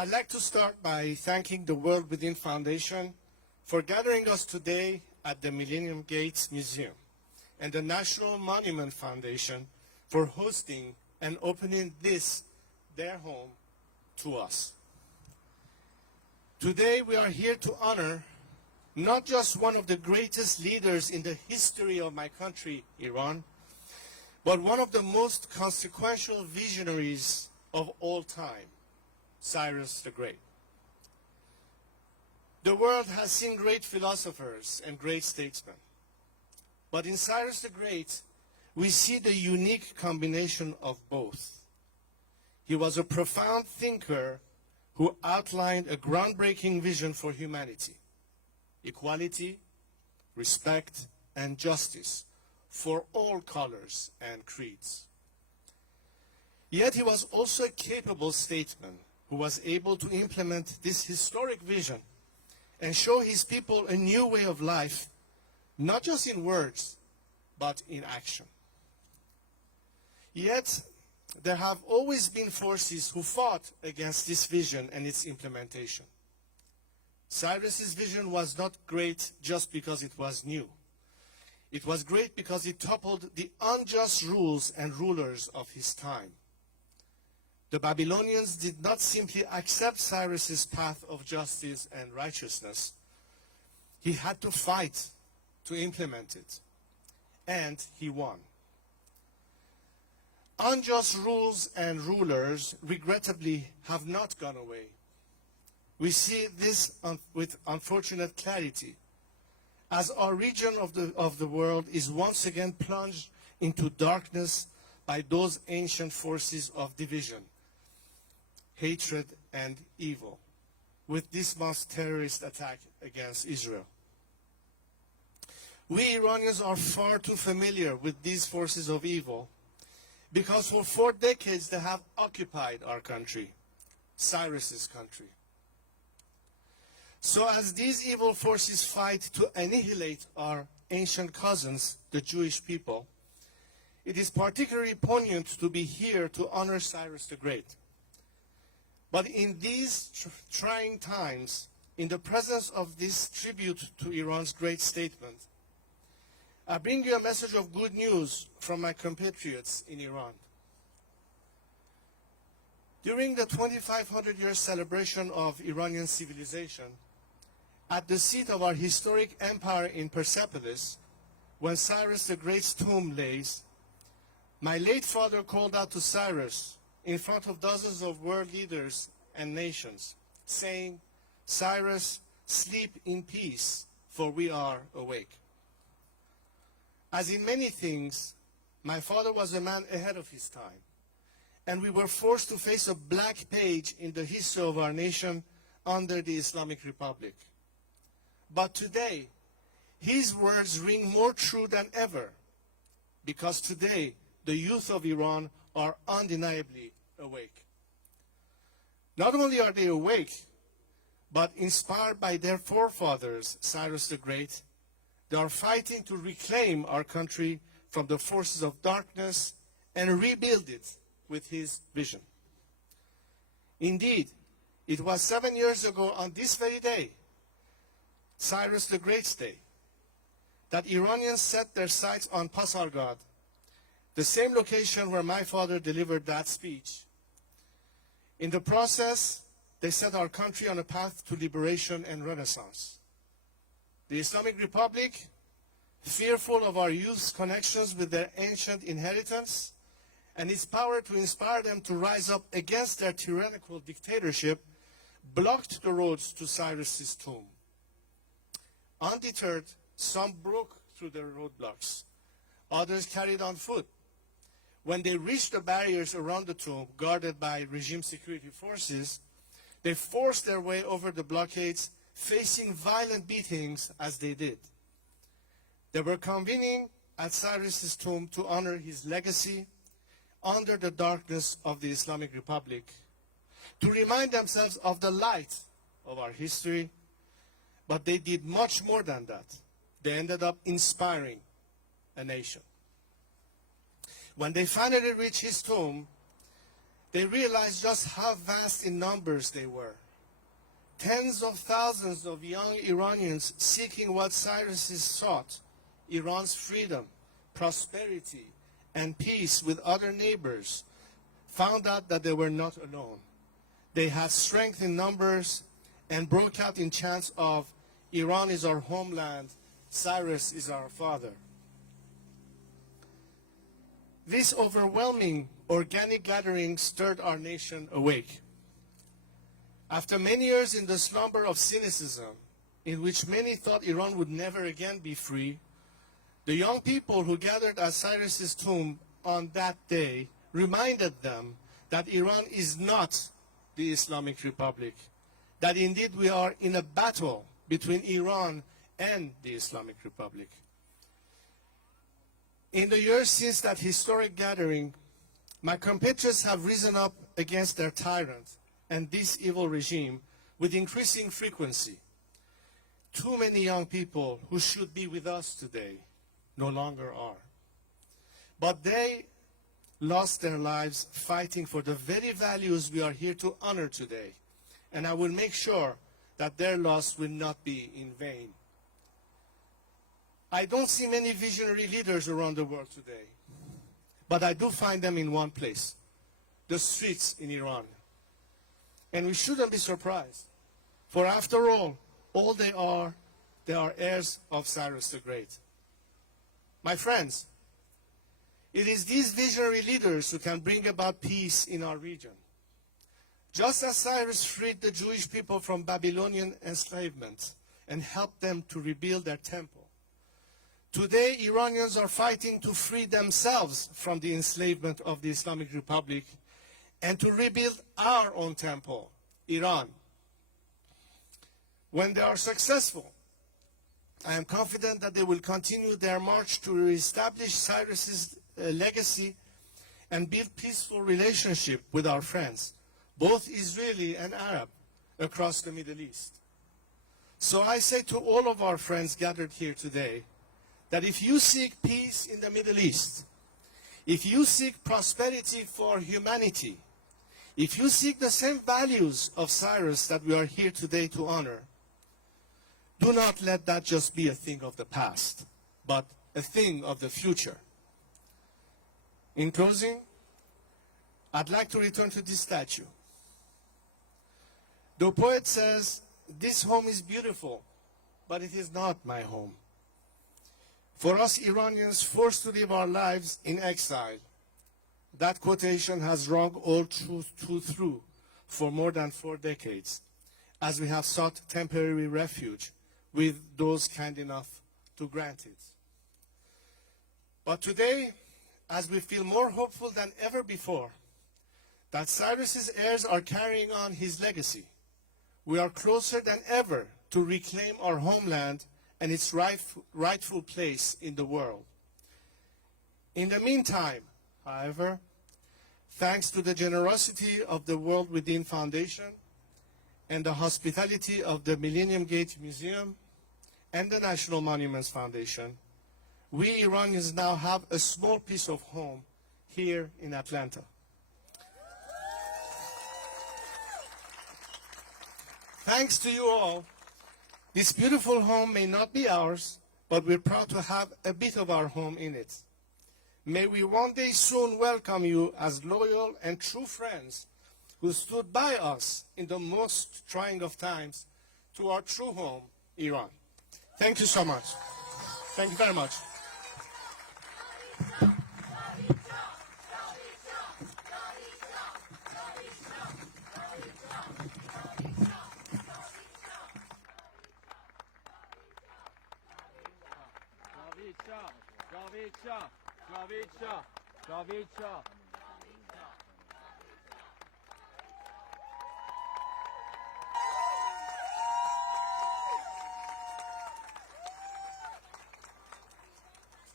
I'd like to start by thanking the World Within Foundation for gathering us today at the Millennium Gates Museum and the National Monument Foundation for hosting and opening this, their home, to us. Today we are here to honor not just one of the greatest leaders in the history of my country, Iran, but one of the most consequential visionaries of all time, Cyrus the Great. The world has seen great philosophers and great statesmen, but in Cyrus the Great, we see the unique combination of both. He was a profound thinker who outlined a groundbreaking vision for humanity: equality, respect, and justice for all colors and creeds. Yet he was also a capable statesman who was able to implement this historic vision and show his people a new way of life, not just in words, but in action. Yet, there have always been forces who fought against this vision and its implementation. Cyrus's vision was not great just because it was new. It was great because it toppled the unjust rules and rulers of his time. The Babylonians did not simply accept Cyrus's path of justice and righteousness. He had to fight to implement it, and he won. Unjust rules and rulers, regrettably, have not gone away. We see this with unfortunate clarity, as our region of the world is once again plunged into darkness by those ancient forces of division, hatred, and evil, with this month's terrorist attack against Israel. We Iranians are far too familiar with these forces of evil because for 4 decades they have occupied our country, Cyrus's country. So as these evil forces fight to annihilate our ancient cousins, the Jewish people, it is particularly poignant to be here to honor Cyrus the Great. But in these trying times, in the presence of this tribute to Iran's great statement, I bring you a message of good news from my compatriots in Iran. During the 2,500-year celebration of Iranian civilization, at the seat of our historic empire in Persepolis, when Cyrus the Great's tomb lays, my late father called out to Cyrus in front of dozens of world leaders and nations, saying, "Cyrus, sleep in peace, for we are awake." As in many things, my father was a man ahead of his time, and we were forced to face a black page in the history of our nation under the Islamic Republic. But today, his words ring more true than ever, because today, the youth of Iran are undeniably awake. Not only are they awake, but inspired by their forefathers, Cyrus the Great, they are fighting to reclaim our country from the forces of darkness and rebuild it with his vision. Indeed, it was 7 years ago on this very day, Cyrus the Great's day, that Iranians set their sights on Pasargad, the same location where my father delivered that speech. In the process, they set our country on a path to liberation and renaissance. The Islamic Republic, fearful of our youth's connections with their ancient inheritance and its power to inspire them to rise up against their tyrannical dictatorship, blocked the roads to Cyrus's tomb. Undeterred, some broke through the roadblocks. Others carried on foot. When they reached the barriers around the tomb, guarded by regime security forces, they forced their way over the blockades, facing violent beatings as they did. They were convening at Cyrus's tomb to honor his legacy under the darkness of the Islamic Republic, to remind themselves of the light of our history. But they did much more than that. They ended up inspiring a nation. When they finally reached his tomb, they realized just how vast in numbers they were. Tens of thousands of young Iranians seeking what Cyrus sought, Iran's freedom, prosperity, and peace with other neighbors, found out that they were not alone. They had strength in numbers and broke out in chants of, Iran is our homeland, Cyrus is our father. This overwhelming organic gathering stirred our nation awake. After many years in the slumber of cynicism, in which many thought Iran would never again be free, the young people who gathered at Cyrus's tomb on that day reminded them that Iran is not the Islamic Republic, that indeed we are in a battle between Iran and the Islamic Republic. In the years since that historic gathering, my compatriots have risen up against their tyrant and this evil regime with increasing frequency. Too many young people who should be with us today no longer are. But they lost their lives fighting for the very values we are here to honor today. And I will make sure that their loss will not be in vain. I don't see many visionary leaders around the world today, but I do find them in one place, the streets in Iran. And we shouldn't be surprised, for after all they are heirs of Cyrus the Great. My friends, it is these visionary leaders who can bring about peace in our region. Just as Cyrus freed the Jewish people from Babylonian enslavement and helped them to rebuild their temple, today Iranians are fighting to free themselves from the enslavement of the Islamic Republic and to rebuild our own temple, Iran. When they are successful, I am confident that they will continue their march to reestablish Cyrus's legacy and build peaceful relationship with our friends, both Israeli and Arab, across the Middle East. So I say to all of our friends gathered here today, that if you seek peace in the Middle East, if you seek prosperity for humanity, if you seek the same values of Cyrus that we are here today to honor, do not let that just be a thing of the past, but a thing of the future. In closing, I'd like to return to this statue. The poet says, this home is beautiful, but it is not my home. For us Iranians forced to live our lives in exile, that quotation has rung all through for more than 4 decades, as we have sought temporary refuge with those kind enough to grant it. But today, as we feel more hopeful than ever before that Cyrus's heirs are carrying on his legacy, we are closer than ever to reclaim our homeland and its rightful place in the world. In the meantime, however, thanks to the generosity of the World Within Foundation and the hospitality of the Millennium Gate Museum and the National Monuments Foundation, we Iranians now have a small piece of home here in Atlanta. Thanks to you all, this beautiful home may not be ours, but we're proud to have a bit of our home in it. May we one day soon welcome you as loyal and true friends who stood by us in the most trying of times to our true home, Iran. Thank you so much. Thank you very much. جاوید شاه